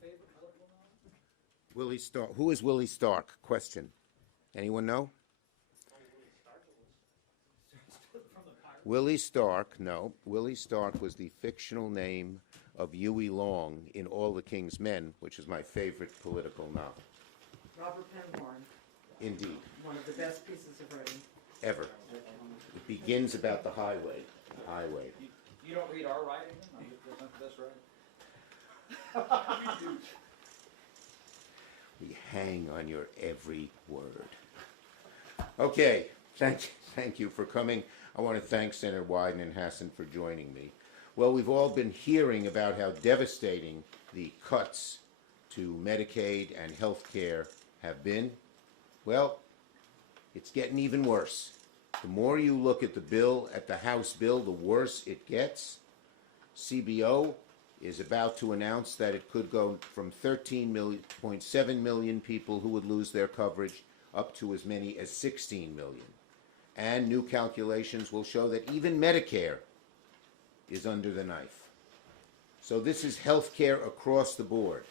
favorite political novel? Willie Stark. Who is Willie Stark? Question. Anyone know? From the pirate. Willie Stark, no. Willie Stark was the fictional name of Huey Long in All the King's Men, which is my favorite political novel. Robert Penhorn, Indeed. one of the best pieces of writing. Ever. It begins about the highway. Highway. You don't read our writing? I'm just right. We hang on your every word. Okay, thank you for coming. I want to thank Senator Wyden and Hassan for joining me. Well, we've all been hearing about how devastating the cuts to Medicaid and health care have been. Well, it's getting even worse. The more you look at the bill, at the House bill, the worse it gets. CBO is about to announce that it could go from 13.7 million people who would lose their coverage up to as many as 16 million. And new calculations will show that even Medicare is under the knife. So this is health care across the board.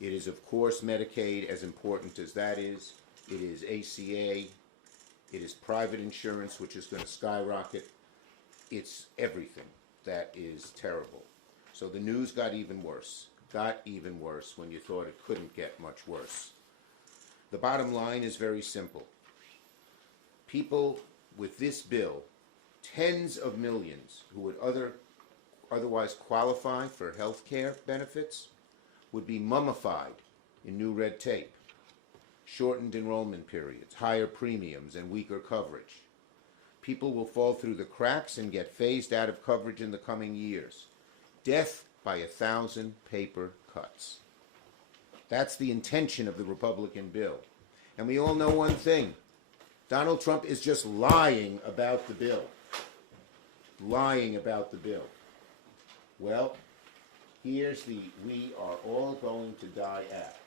It is, of course, Medicaid, as important as that is. It is ACA. It is private insurance, which is going to skyrocket. It's everything that is terrible. So the news got even worse when you thought it couldn't get much worse. The bottom line is very simple. People with this bill, tens of millions who would otherwise qualify for health care benefits, would be mummified in new red tape, shortened enrollment periods, higher premiums, and weaker coverage. People will fall through the cracks and get phased out of coverage in the coming years. Death by 1,000 paper cuts. That's the intention of the Republican bill. And we all know one thing. Donald Trump is just lying about the bill. Lying about the bill. Well, here's the We Are All Going to Die Act.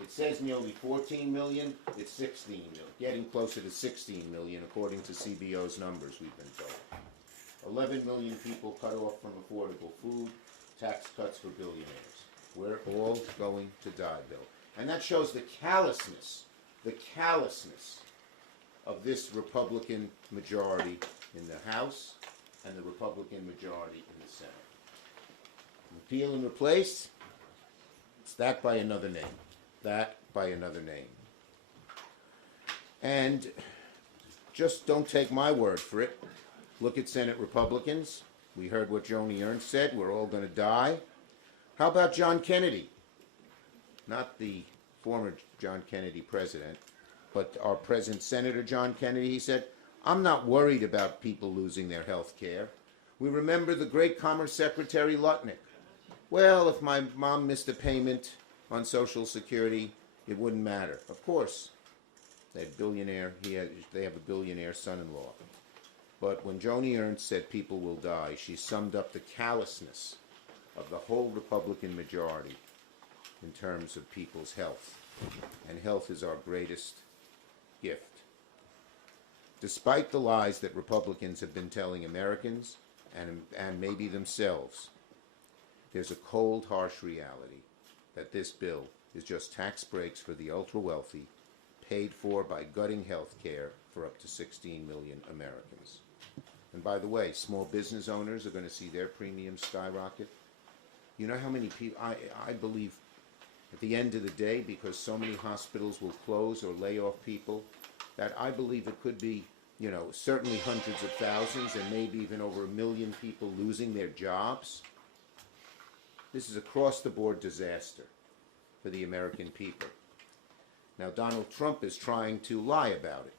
It says nearly 14 million, it's 16 million, getting closer to 16 million according to CBO's numbers, we've been told. 11 million people cut off from affordable food, tax cuts for billionaires. We're all going to die, Bill. And that shows the callousness of this Republican majority in the House and the Republican majority in the Senate. Repeal and replace, it's that by another name. That by another name. And just don't take my word for it. Look at Senate Republicans. We heard what Joni Ernst said. We're all going to die. How about John Kennedy? Not the former John Kennedy president, but our present Senator John Kennedy. He said, I'm not worried about people losing their health care. We remember the great Commerce Secretary Lutnick. Well, if my mom missed a payment on Social Security, it wouldn't matter. Of course, they have a billionaire son-in-law. But when Joni Ernst said people will die, she summed up the callousness of the whole Republican majority in terms of people's health. And health is our greatest gift. Despite the lies that Republicans have been telling Americans and maybe themselves, there's a cold, harsh reality that this bill is just tax breaks for the ultra-wealthy, paid for by gutting health care for up to 16 million Americans. And by the way, small business owners are going to see their premiums skyrocket. You know how many people, I believe at the end of the day, because so many hospitals will close or lay off people, that I believe it could be, certainly hundreds of thousands and maybe even over 1 million people losing their jobs. This is across-the-board disaster for the American people. Now, Donald Trump is trying to lie about it.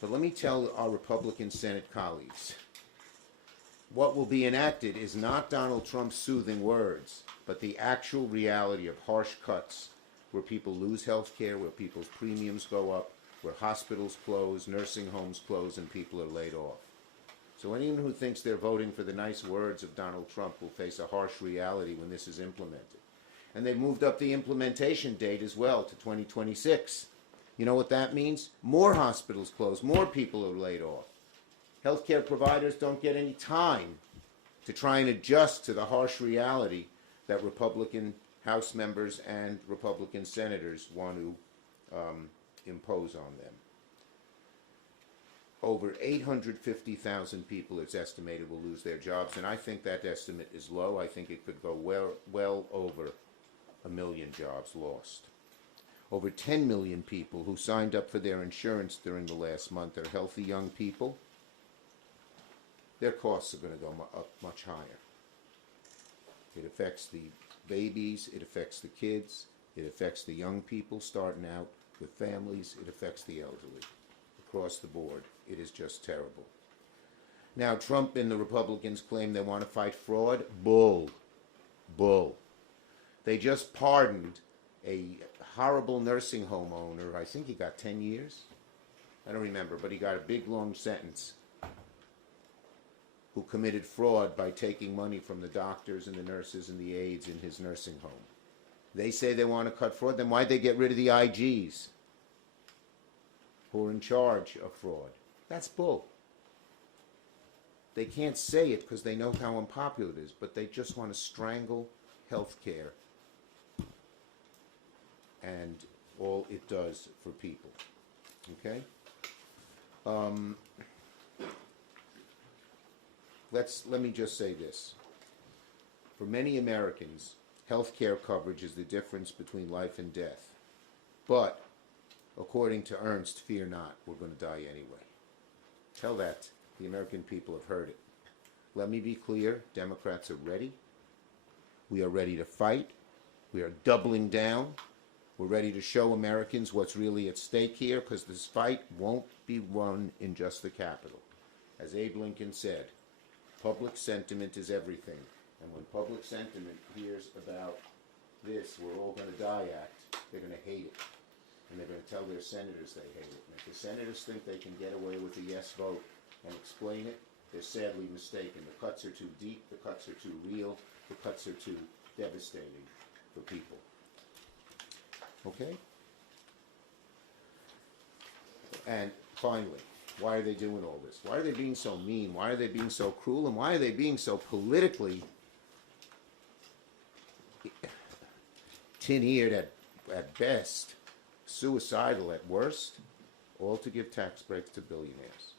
But let me tell our Republican Senate colleagues, what will be enacted is not Donald Trump's soothing words, but the actual reality of harsh cuts where people lose health care, where people's premiums go up, where hospitals close, nursing homes close, and people are laid off. So anyone who thinks they're voting for the nice words of Donald Trump will face a harsh reality when this is implemented. And they moved up the implementation date as well to 2026. You know what that means? More hospitals close, more people are laid off. Healthcare providers don't get any time to try and adjust to the harsh reality that Republican House members and Republican senators want to impose on them. Over 850,000 people, it's estimated, will lose their jobs, and I think that estimate is low. I think it could go well over 1 million jobs lost. Over 10 million people who signed up for their insurance during the last month are healthy young people. Their costs are going to go up much higher. It affects the babies, it affects the kids, it affects the young people starting out with families, it affects the elderly. Across the board, it is just terrible. Now, Trump and the Republicans claim they want to fight fraud. Bull. Bull. They just pardoned a horrible nursing home owner. I think he got 10 years. I don't remember, but he got a big, long sentence, who committed fraud by taking money from the doctors and the nurses and the aides in his nursing home. They say they want to cut fraud. Then why'd they get rid of the IGs who are in charge of fraud? That's bull. They can't say it because they know how unpopular it is, but they just want to strangle health care and all it does for people. Okay? Let me just say this. For many Americans, health care coverage is the difference between life and death. But, according to Ernst, fear not, we're going to die anyway. Tell that. The American people have heard it. Let me be clear, Democrats are ready. We are ready to fight. We are doubling down. We're ready to show Americans what's really at stake here, because this fight won't be won in just the Capitol. As Abe Lincoln said, public sentiment is everything. And when public sentiment hears about this, we're all going to die act, they're going to hate it. And they're going to tell their senators they hate it. And if the senators think they can get away with a yes vote and explain it, they're sadly mistaken. The cuts are too deep, the cuts are too real, the cuts are too devastating for people. Okay? And finally, why are they doing all this? Why are they being so mean? Why are they being so cruel? And why are they being so politically tin-eared at best, suicidal at worst? All to give tax breaks to billionaires.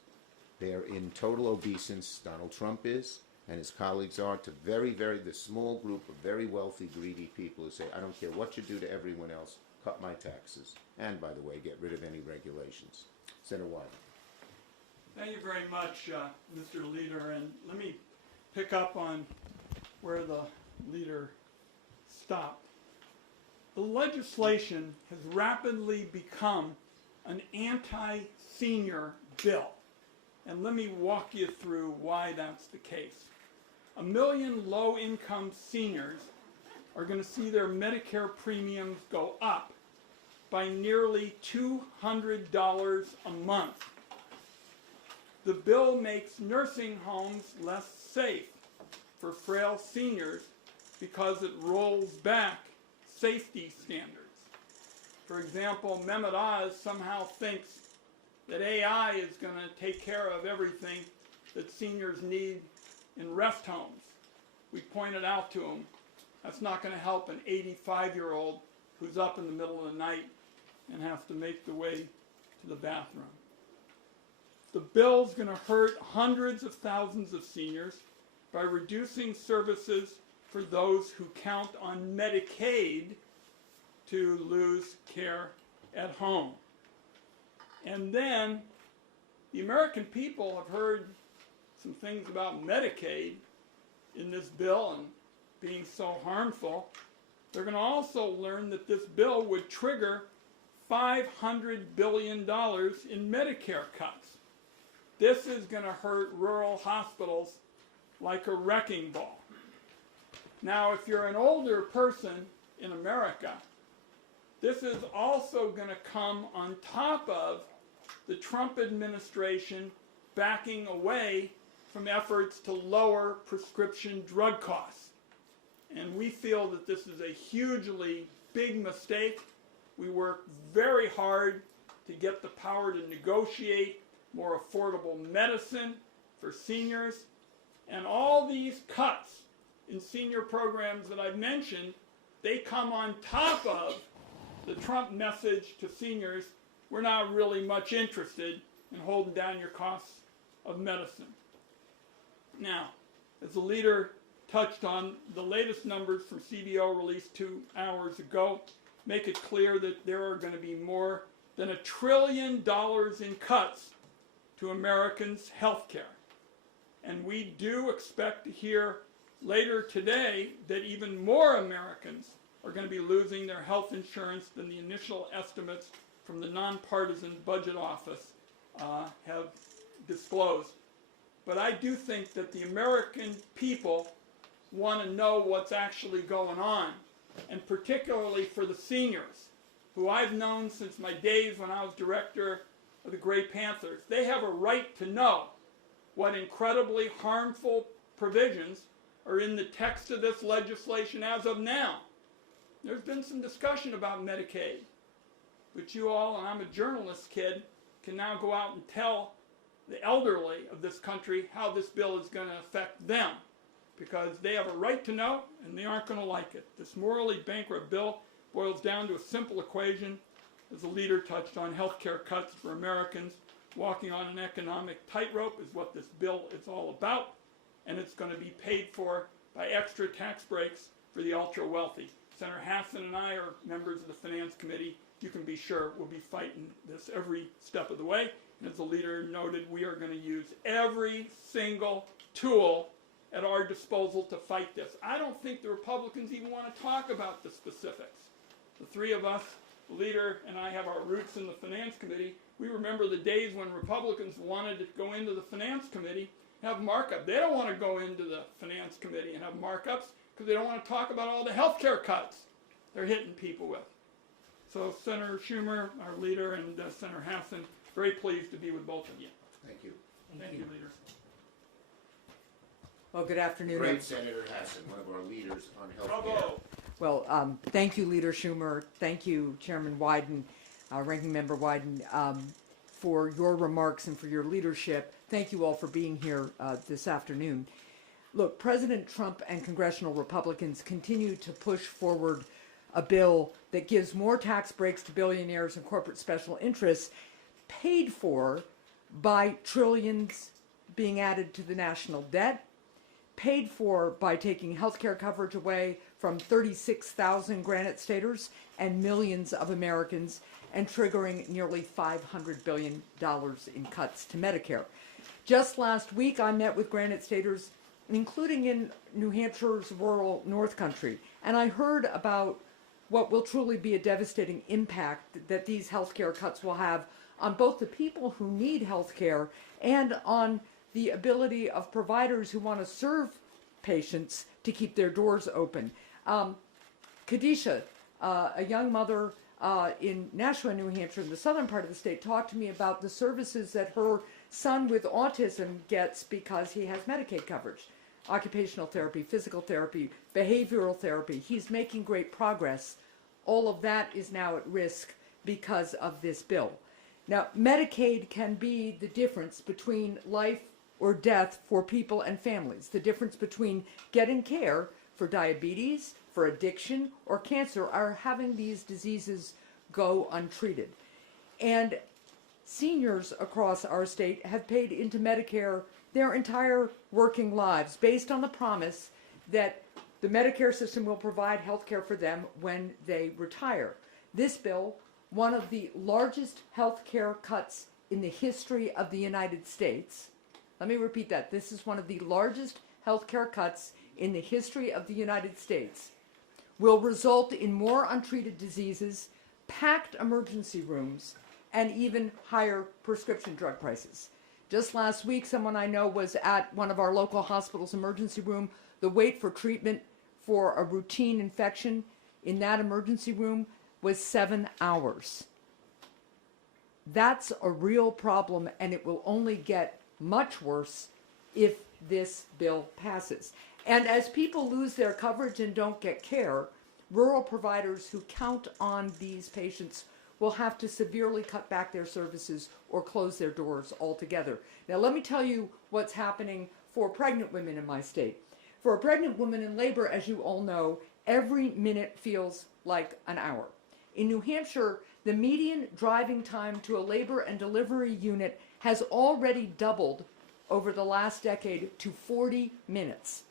They are in total obeisance, Donald Trump is, and his colleagues are, to the small group of very wealthy, greedy people who say, I don't care what you do to everyone else, cut my taxes. And, by the way, get rid of any regulations. Senator Wyden. Thank you very much, Mr. Leader, and let me pick up on where the leader stopped. The legislation has rapidly become an anti-senior bill, and let me walk you through why that's the case. 1 million low-income seniors are going to see their Medicare premiums go up by nearly $200 a month. The bill makes nursing homes less safe for frail seniors because it rolls back safety standards. For example, Mehmet Oz somehow thinks that AI is going to take care of everything that seniors need in rest homes. We pointed out to him that's not going to help an 85-year-old who's up in the middle of the night and has to make the way to the bathroom. The bill's going to hurt hundreds of thousands of seniors by reducing services for those who count on Medicaid to lose care at home. And then the American people have heard some things about Medicaid in this bill and being so harmful. They're going to also learn that this bill would trigger $500 billion in Medicare cuts. This is going to hurt rural hospitals like a wrecking ball. Now, if you're an older person in America, this is also going to come on top of the Trump administration backing away from efforts to lower prescription drug costs. And we feel that this is a hugely big mistake. We work very hard to get the power to negotiate more affordable medicine for seniors. And all these cuts in senior programs that I've mentioned they come on top of the Trump message to seniors, we're not really much interested in holding down your costs of medicine. Now, as the leader touched on, the latest numbers from CBO released 2 hours ago make it clear that there are going to be more than $1 trillion in cuts to Americans' health care. And we do expect to hear later today that even more Americans are going to be losing their health insurance than the initial estimates from the nonpartisan Budget Office have disclosed. But I do think that the American people want to know what's actually going on, and particularly for the seniors, who I've known since my days when I was director of the Gray Panthers. They have a right to know what incredibly harmful provisions are in the text of this legislation as of now. There's been some discussion about Medicaid, but you all, and I'm a journalist kid, can now go out and tell the elderly of this country how this bill is going to affect them, because they have a right to know and they aren't going to like it. This morally bankrupt bill boils down to a simple equation, as the leader touched on. Health care cuts for Americans walking on an economic tightrope is what this bill is all about, and it's going to be paid for by extra tax breaks for the ultra-wealthy. Senator Hassan and I are members of the Finance Committee. You can be sure we'll be fighting this every step of the way. And as the leader noted, we are going to use every single tool at our disposal to fight this. I don't think the Republicans even want to talk about the specifics. The three of us, the leader and I, have our roots in the Finance Committee. We remember the days when Republicans wanted to go into the Finance Committee and have markup. They don't want to go into the Finance Committee and have markups because they don't want to talk about all the health care cuts they're hitting people with. So Senator Schumer, our leader, and Senator Hassan, very pleased to be with both of you. Thank you. Thank you, leader. Well, good afternoon. Great Senator Hassan, one of our leaders on health care. Bravo. Well, thank you, Leader Schumer. Thank you, Chairman Wyden, Ranking Member Wyden, for your remarks and for your leadership. Thank you all for being here this afternoon. Look, President Trump and congressional Republicans continue to push forward a bill that gives more tax breaks to billionaires and corporate special interests, paid for by trillions being added to the national debt, paid for by taking health care coverage away from 36,000 Granite Staters and millions of Americans, and triggering nearly $500 billion in cuts to Medicare. Just last week, I met with Granite Staters, including in New Hampshire's rural North Country, and I heard about what will truly be a devastating impact that these health care cuts will have on both the people who need health care and on the ability of providers who want to serve patients to keep their doors open. Kadisha, a young mother in Nashua, New Hampshire, in the southern part of the state, talked to me about the services that her son with autism gets because he has Medicaid coverage. Occupational therapy, physical therapy, behavioral therapy. He's making great progress. All of that is now at risk because of this bill. Now, Medicaid can be the difference between life or death for people and families, the difference between getting care for diabetes, for addiction, or cancer, or having these diseases go untreated. And seniors across our state have paid into Medicare their entire working lives based on the promise that the Medicare system will provide health care for them when they retire. This bill, one of the largest health care cuts in the history of the United States. Let me repeat that. This is one of the largest health care cuts in the history of the United States. Will result in more untreated diseases, packed emergency rooms, and even higher prescription drug prices. Just last week, someone I know was at one of our local hospitals' emergency room. The wait for treatment for a routine infection in that emergency room was 7 hours. That's a real problem, and it will only get much worse if this bill passes. And as people lose their coverage and don't get care, rural providers who count on these patients will have to severely cut back their services or close their doors altogether. Now, let me tell you what's happening for pregnant women in my state. For a pregnant woman in labor, as you all know, every minute feels like an hour. In New Hampshire, the median driving time to a labor and delivery unit has already doubled over the last decade to 40 minutes.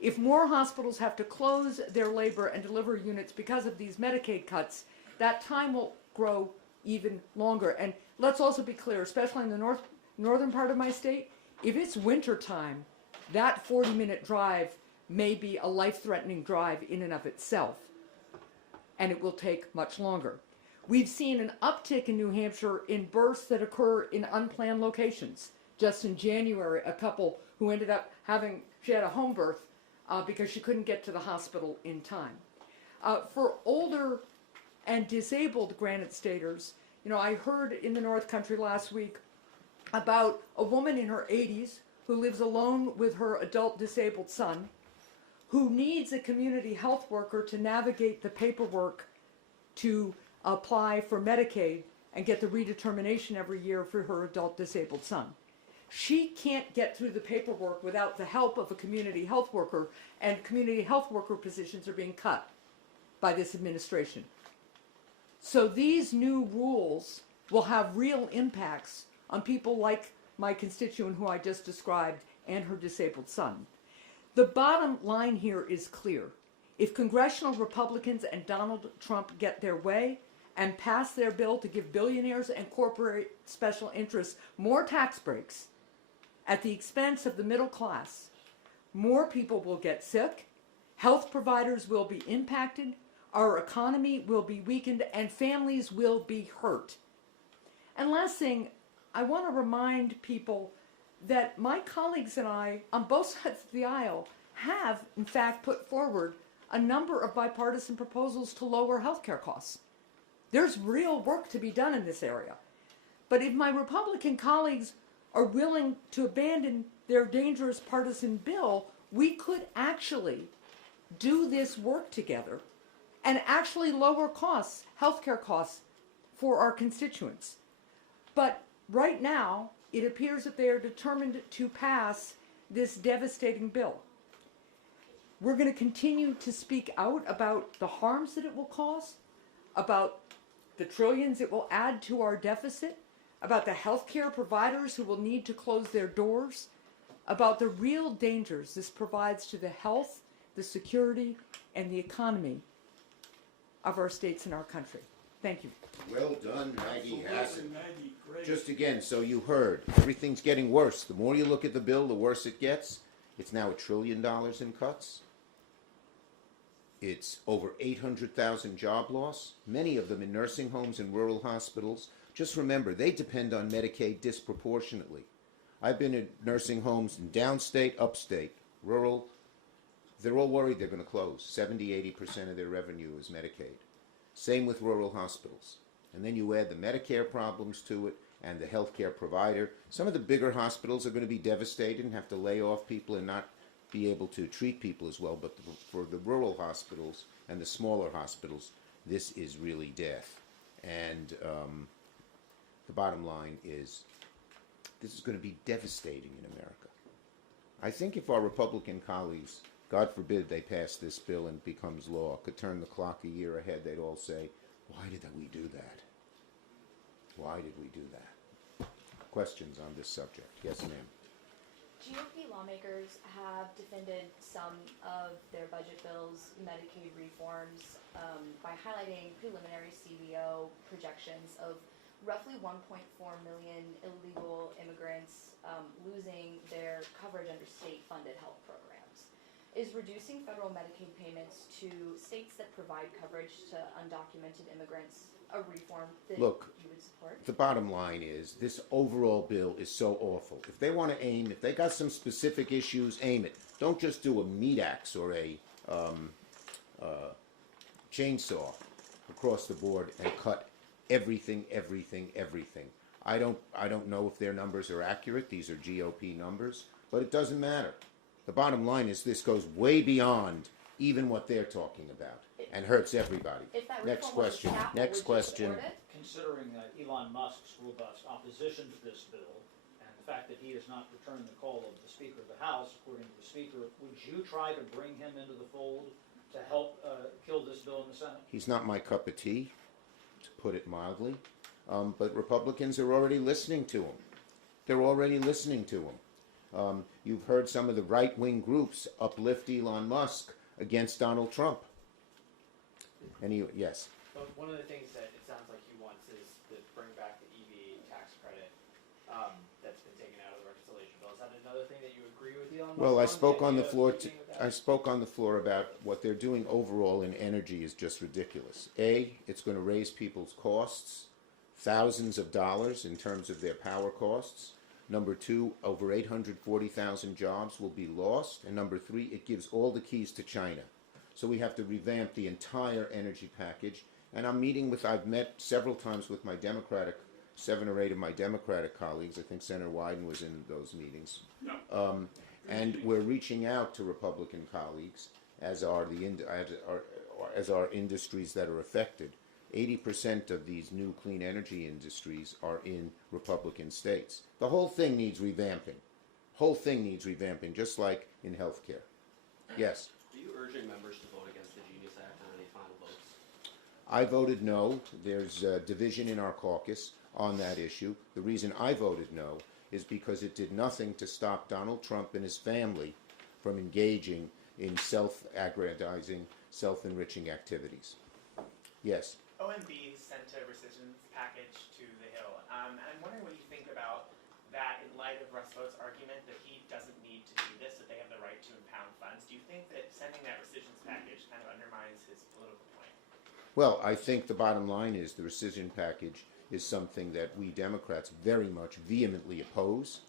If more hospitals have to close their labor and delivery units because of these Medicaid cuts, that time will grow even longer. And let's also be clear, especially in the northern part of my state, if it's winter time, that 40-minute drive may be a life-threatening drive in and of itself, and it will take much longer. We've seen an uptick in New Hampshire in births that occur in unplanned locations. Just in January, a couple who ended up she had a home birth because she couldn't get to the hospital in time. For older and disabled Granite Staters, I heard in the North Country last week about a woman in her 80s who lives alone with her adult disabled son, who needs a community health worker to navigate the paperwork to apply for Medicaid and get the redetermination every year for her adult disabled son. She can't get through the paperwork without the help of a community health worker, and community health worker positions are being cut by this administration. So these new rules will have real impacts on people like my constituent who I just described and her disabled son. The bottom line here is clear. If congressional Republicans and Donald Trump get their way and pass their bill to give billionaires and corporate special interests more tax breaks at the expense of the middle class, more people will get sick, health providers will be impacted, our economy will be weakened, and families will be hurt. And last thing, I want to remind people that my colleagues and I, on both sides of the aisle, have, in fact, put forward a number of bipartisan proposals to lower health care costs. There's real work to be done in this area. But if my Republican colleagues are willing to abandon their dangerous partisan bill, we could actually do this work together and actually lower costs, healthcare costs, for our constituents. But right now, it appears that they are determined to pass this devastating bill. We're going to continue to speak out about the harms that it will cause, about the trillions it will add to our deficit, about the healthcare providers who will need to close their doors, about the real dangers this provides to the health, the security, and the economy of our states and our country. Thank you. Well done, Maggie Hassan. Maggie, great. Just again, so you heard, everything's getting worse. The more you look at the bill, the worse it gets. It's now $1 trillion in cuts. It's over 800,000 job loss, many of them in nursing homes and rural hospitals. Just remember, they depend on Medicaid disproportionately. I've been in nursing homes in downstate, upstate, rural. They're all worried they're going to close. 70-80% of their revenue is Medicaid. Same with rural hospitals. And then you add the Medicare problems to it and the healthcare provider. Some of the bigger hospitals are going to be devastated and have to lay off people and not be able to treat people as well. But for the rural hospitals and the smaller hospitals, this is really death. And the bottom line is this is going to be devastating in America. I think if our Republican colleagues, God forbid they pass this bill and it becomes law, could turn the clock a year ahead, they'd all say, why did we do that? Why did we do that? Questions on this subject? Yes, ma'am. GOP lawmakers have defended some of their budget bills, Medicaid reforms, by highlighting preliminary CBO projections of roughly 1.4 million illegal immigrants losing their coverage under state-funded health programs. Is reducing federal Medicaid payments to states that provide coverage to undocumented immigrants a reform that you would support? The bottom line is this overall bill is so awful. If they want to aim, if they got some specific issues, aim it. Don't just do a meat axe or a chainsaw across the board and cut everything. I don't know if their numbers are accurate. These are GOP numbers, but it doesn't matter. The bottom line is this goes way beyond even what they're talking about and hurts everybody. Next question. Next question. Considering Elon Musk's robust opposition to this bill and the fact that he has not returned the call of the Speaker of the House, according to the Speaker, would you try to bring him into the fold to help kill this bill in the Senate? He's not my cup of tea, to put it mildly, but Republicans are already listening to him. They're already listening to him. You've heard some of the right-wing groups uplift Elon Musk against Donald Trump. Yes. But one of the things that it sounds like he wants is to bring back the EV tax credit that's been taken out of the reconciliation bill. Is that another thing that you agree with Elon Musk Well, I on, spoke on the idea of floor. keeping with that? I spoke on the floor about what they're doing overall in energy is just ridiculous. A, it's going to raise people's costs, thousands of dollars in terms of their power costs. Number two, over 840,000 jobs will be lost. And number three, it gives all the keys to China. So we have to revamp the entire energy package. And I've met several times with my Democratic, 7 or 8 of my Democratic colleagues. I think Senator Wyden was in those meetings. And we're reaching out to Republican colleagues, as are industries that are affected. 80% of these new clean energy industries are in Republican states. The whole thing needs revamping. Just like in healthcare. Yes? Are you urging members to vote against the Genius Act on any final votes? I voted no. There's a division in our caucus on that issue. The reason I voted no is because it did nothing to stop Donald Trump and his family from engaging in self-aggrandizing, self-enriching activities. Yes? OMB sent a rescission package to the Hill. And I'm wondering what you think about that in light of Russ Vought's argument that he doesn't need to do this, that they have the right to impound funds. Do you think that sending that rescission package kind of undermines his political point? Well, I think the bottom line is the rescission package is something that we Democrats very much vehemently oppose.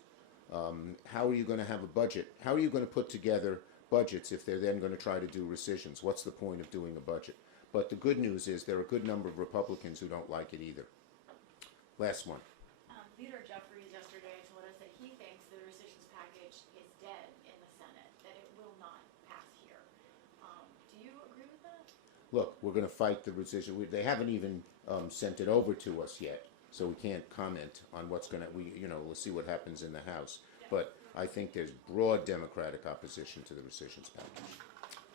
How are you going to have a budget? How are you going to put together budgets if they're then going to try to do rescissions? What's the point of doing a budget? But the good news is there are a good number of Republicans who don't like it either. Last one. Leader Jeffries yesterday told us that he thinks the rescissions package is dead in the Senate, that it will not pass here. Do you agree with that? Look, we're going to fight the rescission. They haven't even sent it over to us yet, so we can't comment on what's going to. We'll see what happens in the House. But I think there's broad Democratic opposition to the rescissions package.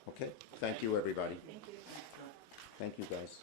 Okay. Thank you, everybody. Thank you. Thank you, guys.